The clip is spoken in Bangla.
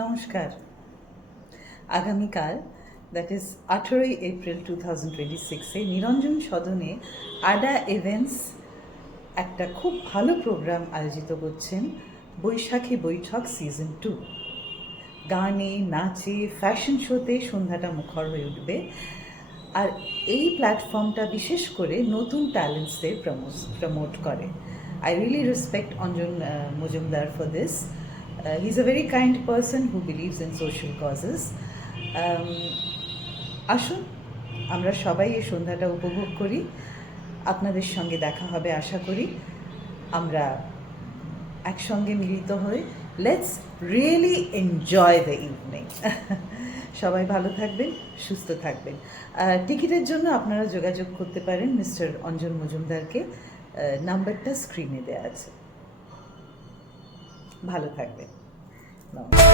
নমস্কার। আগামীকাল দ্যাট ইজ 18 এপ্রিল 2026 নিরঞ্জন সদনে আডা ইভেন্টস একটা খুব ভালো প্রোগ্রাম আয়োজিত করছেন, বৈশাখী বৈঠক সিজন 2। গানে, নাচে, ফ্যাশন শোতে সন্ধ্যাটা মুখর হয়ে উঠবে। আর এই প্ল্যাটফর্মটা বিশেষ করে নতুন ট্যালেন্টসদের প্রমোট করে। I really respect Anjan Mujumdar for this. He's a very kind person who believes in social causes. আসুন আমরা সবাই এই সন্ধ্যাটা উপভোগ করি। আপনাদের সঙ্গে দেখা হবে আশা করি। আমরা একসঙ্গে মিলিত হয়ে let's really enjoy the evening. সবাই ভালো থাকবেন, সুস্থ থাকবেন। টিকিটের জন্য আপনারা যোগাযোগ করতে পারেন মিস্টার অঞ্জন মজুমদারকে। নাম্বারটা স্ক্রিনে দেওয়া আছে। ভালো থাকবেন। নমস্কার।